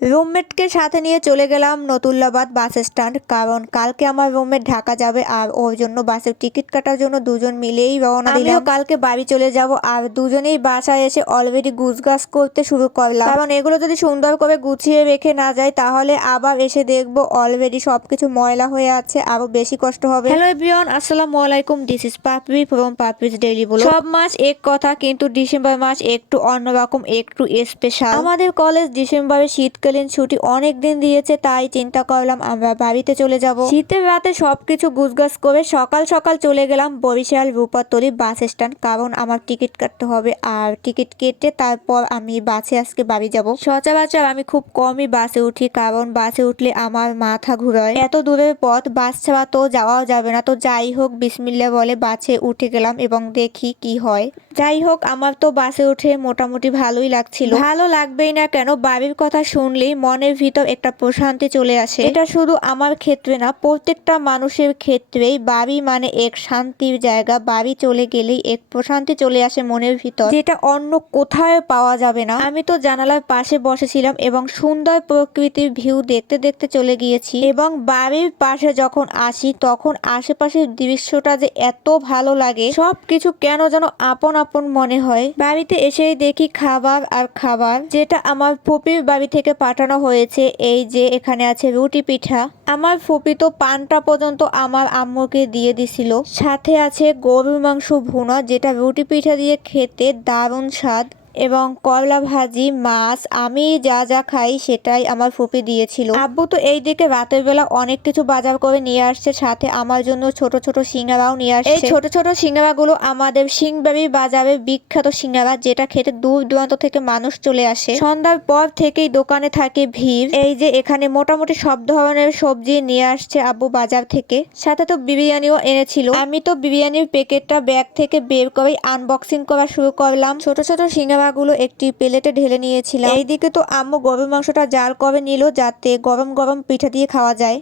রুমমেটকে সাথে নিয়ে চলে গেলাম নতুল্লাবাদ বাস স্ট্যান্ড, কারণ কালকে আমার রুমমেট ঢাকা যাবে আর ওর জন্য বাসের টিকিট কাটার জন্য দুজন মিলেই রওনা দিলাম। আমিও কালকে বাড়ি চলে যাব আর দুজনেই বাসায় এসে অলরেডি গুছগাছ করতে শুরু করলাম, কারণ এগুলো যদি সুন্দর করে গুছিয়ে রেখে না যায় তাহলে আবার এসে দেখবো অলরেডি সবকিছু ময়লা হয়ে আছে, আরো বেশি কষ্ট হবে। হ্যালো এভরিওয়ান, আসসালামু আলাইকুম, this is Papri from Papri's daily blog. সব মাস এক কথা, কিন্তু ডিসেম্বর মাস একটু অন্যরকম, একটু স্পেশাল। আমাদের কলেজ ডিসেম্বরে শীতকালীন ছুটি অনেক দিন দিয়েছে, তাই চিন্তা করলাম আমরা বাড়িতে চলে যাব। শীতের রাতে সবকিছু গুছগাছ করে সকাল সকাল চলে গেলাম বরিশাল রূপাতলি বাস স্ট্যান্ড, কারণ আমার টিকিট কাটতে হবে আর টিকিট কেটে তারপর আমি বাসে আজকে বাড়ি যাব। সচরাচর আমি খুব কমই বাসে উঠি, কারণ বাসে উঠলে আমার মাথা ঘুরায়। এত দূরের পথ বাস ছাড়া তো যাওয়াও যাবে না, তো যাই হোক বিসমিল্লাহ বলে বাসে উঠে গেলাম এবং দেখি কি হয়। যাই হোক আমার তো বাসে উঠে মোটামুটি ভালোই লাগছিল। ভালো লাগবেই না কেন, বাড়ির কথা শুনলেই মনের ভিতর একটা প্রশান্তি চলে আসে। এটা শুধু আমার ক্ষেত্রে না, প্রত্যেকটা মানুষের ক্ষেত্রেই বাড়ি মানে এক শান্তির জায়গা। বাড়ি চলে গেলেই এক প্রশান্তি চলে আসে মনের ভিতর, যেটা অন্য কোথাও পাওয়া যাবে না। আমি তো জানালার পাশে বসেছিলাম এবং সুন্দর প্রকৃতির ভিউ দেখতে দেখতে চলে গিয়েছি, এবং বাড়ির পাশে যখন আসি তখন আশেপাশের দৃশ্যটা যে এত ভালো লাগে, সবকিছু কেন যেন আপন আপন মনে হয়। বাড়িতে এসেই দেখি খাবার আর খাবার, যেটা আমার ফুপির বাড়ি থেকে পাঠানো হয়েছে। এই যে এখানে আছে রুটি পিঠা, আমার ফুপি তো পানটা পর্যন্ত আমার আম্মুকে দিয়ে দিছিল। সাথে আছে গরুর মাংস ভুনা, যেটা রুটি পিঠা দিয়ে খেতে দারুণ স্বাদ, এবং করলা ভাজি, মাছ। আমি যা যা খাই সেটাই আমার ফুপি দিয়েছিল। আব্বু তো এই দিকে রাতের বেলা অনেক কিছু বাজার করে নিয়ে আসছে, সাথে আমার জন্য ছোট ছোট সিঙ্গারাও নিয়ে আসছে। এই ছোট ছোট সিঙ্গারাগুলো আমাদের সিংবাড়ি বাজারে বিখ্যাত সিঙ্গারা, যেটা খেতে দূর দূরান্ত থেকে মানুষ চলে আসে। সন্ধ্যার পর থেকেই দোকানে থাকে ভিড়। এই যে এখানে মোটামুটি সব ধরনের সবজি নিয়ে আসছে আব্বু বাজার থেকে, সাথে তো বিরিয়ানিও এনেছিল। আমি তো বিরিয়ানির প্যাকেটটা ব্যাগ থেকে বের করেই আনবক্সিং করা শুরু করলাম। ছোট ছোট সিঙ্গারা গুলো একটি প্লেটে ঢেলে নিয়েছিলাম। এইদিকে তো আম্মু গরুর মাংসটা জাল করে নিল, যাতে গরম গরম পিঠা দিয়ে খাওয়া যায়।